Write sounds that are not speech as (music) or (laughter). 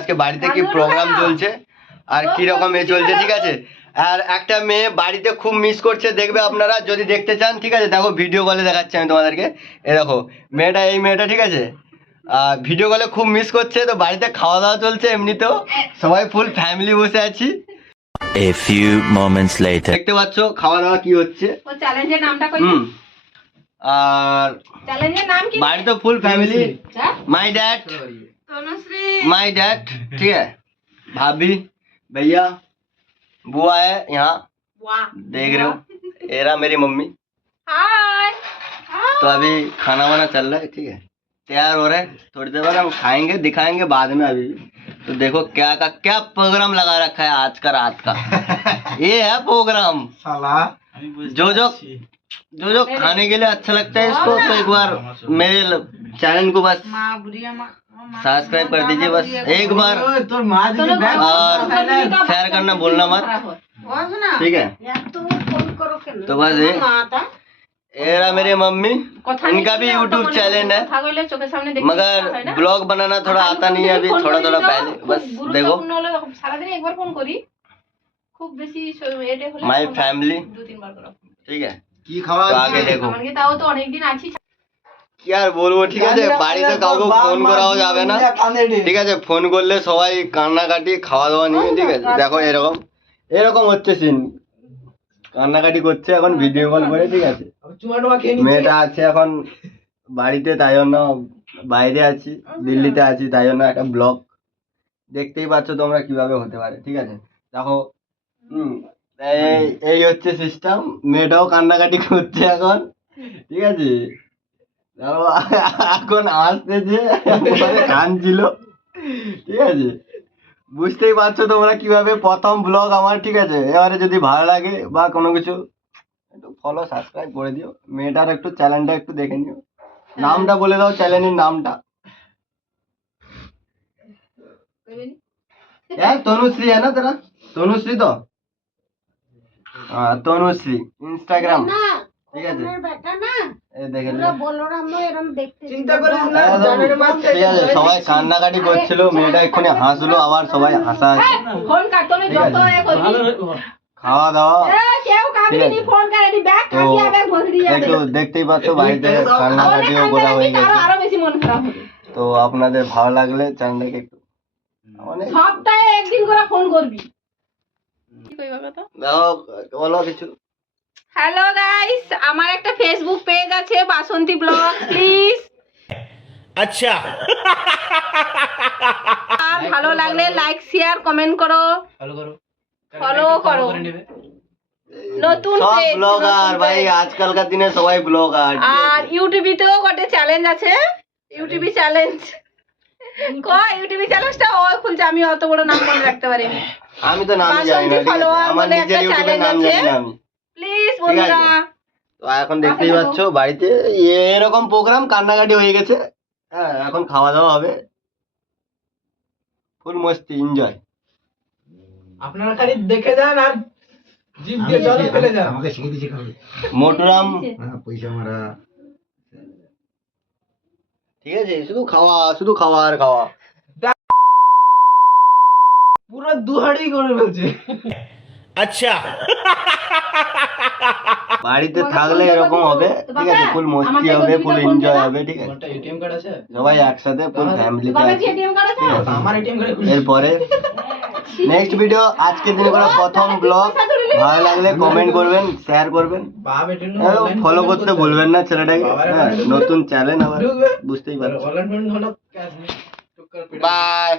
আজকে বাড়িতে কি প্রোগ্রাম চলছে? আর কি রকম এ চলছে ঠিক আছে? আর একটা মেয়ে বাড়িতে খুব মিস করছে দেখবে আপনারা যদি দেখতে চান ঠিক আছে? দেখো ভিডিও কলে দেখাচ্ছি আমি তোমাদেরকে। এ দেখো মেয়েটা এই মেয়েটা ঠিক আছে? আর ভিডিও কলে খুব মিস করছে তো বাড়িতে খাওয়া দাওয়া চলছে এমনিতেও। সবাই ফুল ফ্যামিলি বসে আছি। A few moments later. দেখতে পাচ্ছ খাওয়া দাওয়া কি হচ্ছে? ও চ্যালেঞ্জের নামটা কই? আর চ্যালেঞ্জের নাম কি? বাড়িতে full family my dad my dad ठीक है? भाभी भैया बुआ है यहाँ। देख रहे हो? एरा मेरी मम्मी। हाय तो अभी खाना वाना चल रहा है ठीक है? तैयार हो रहे हैं। थोड़ी देर बाद हम खाएँगे दिखाएँगे बाद में अभी। तो देखो क्या का क्या प्रोग्राम लगा रखा है आज का रात का। (laughs) ये है प्रोग्राम साला। जो जो जो जो खाने के लिए अच्छा लगता है इसको तो एक बार मेरे चैनल को बस सब्सक्राइब कर दीजिए बस एक बार। और शेयर करना भूलना मत। ठीक है। तो बस एरा मेरे मम्मी इनका भी यूट्यूब चैनल है। मगर ब्लॉग बनाना थोड़ा आता नहीं है अभी थोड़ा थोड़ा पहले बस देखो। माई फैमिली ठीक है। কি খাওয়া আগে দেখো। তাও তো অনেকদিন আছি। কি আর বলব ঠিক আছে? বাড়িতে কাউকে ফোন করাও যাবে না। ঠিক আছে ফোন করলে সবাই কান্নাকাটি খাওয়া দাওয়া নিয়ে ঠিক আছে? দেখো এরকম এরকম হচ্ছে সিন কান্নাকাটি করছে এখন ভিডিও কল করে ঠিক আছে? মেয়েটা আছে এখন বাড়িতে তাই জন্য বাইরে আছি আচ্ছা। দিল্লিতে আছি তাই জন্য একটা ব্লগ দেখতেই পাচ্ছ তোমরা কীভাবে হতে পারে ঠিক আছে? দেখো হুম এই হচ্ছে সিস্টেম মেয়েটাও কান্নাকাটি করছে এখন। ঠিক আছে? এখন আসতেছে কানছিল। ঠিক আছে? বুঝতেই পারছ তোমরা কীভাবে প্রথম ব্লগ আমার ঠিক আছে? এবারে যদি ভালো লাগে বা কোনো কিছু একটু ফলো সাবস্ক্রাইব করে দিও। মেয়েটার একটু চ্যানেলটা একটু দেখে নিও। হ্যাঁ। নামটা বলে দাও চ্যানেলের নামটা। হ্যাঁ, তনুশ্রী হ্যাঁ না তারা? তনুশ্রী তো? তনুশ্রী ইনস্টাগ্রাম ঠিক আছে? ঠিক আছে সবাই কান্নাকাটি করছিল মেয়েটা এক্ষুনি হাসলো আবার সবাই হাসা আছে। খাওয়া দাওয়া? একটু দেখতেই পাচ্ছ বাড়িতে কান্নাকাটিও করা হয়ে গেছে। তো আপনাদের ভালো লাগলে চ্যানেলটাকে একটু সপ্তাহে একদিন করে ফোন করবি। হ্যালো গাইস আমার একটা ফেসবুক পেজ আছে বাসন্তী ব্লগ প্লিজ আচ্ছা। ভালো লাগলে লাইক শেয়ার কমেন্ট করো। ফলো করো। নতুন ব্লগার ভাই আজকালকার দিনে সবাই ব্লগার আর ইউটিউবেতেও গটে চ্যালেঞ্জ আছে। ইউটিউবে চ্যালেঞ্জ ক ইউটিউবে চ্যালেঞ্জটা ও খুলছে আমি অত বড় নাম মনে রাখতে পারিনি। আমি তো নাম জানি না আমার নিজের একটা ইউটিউবের নাম জানি না আছে। আমি প্লিজ বন্ধুরা তো এখন দেখতেই পাচ্ছ বাড়িতে এরকম প্রোগ্রাম কান্নাকাটি হয়ে গেছে। হ্যাঁ এখন খাওয়া দাওয়া হবে। ফুল মস্তি এনজয় আপনারা খালি দেখে যান আর জিভ দিয়ে জল ফেলে যান। আমাকে শিখিয়ে দিয়েছে খাবে মোটরাম হ্যাঁ পয়সা মারা। ঠিক আছে শুধু খাওয়া শুধু খাওয়া আর খাওয়া। পুরো দুহাড়ি করে ফেলছে। আচ্ছা। বাড়িতে থাকলে এরকম হবে। ঠিক আছে ফুল মস্তি হবে ফুল এনজয় হবে ঠিক আছে। এটিএম কার্ড আছে? সবাই একসাথে ফুল ফ্যামিলি আমার এটিএম কার্ড এরপরে নেক্সট ভিডিও আজকে দিনে করা প্রথম ব্লগ ভালো লাগলে কমেন্ট করবেন শেয়ার করবেন। ফলো হ্যাঁ, করতে ভুলবেন না ছেলেটাকে। হ্যাঁ নতুন চ্যানেল আবার। বুঝতেই পারছি। বাই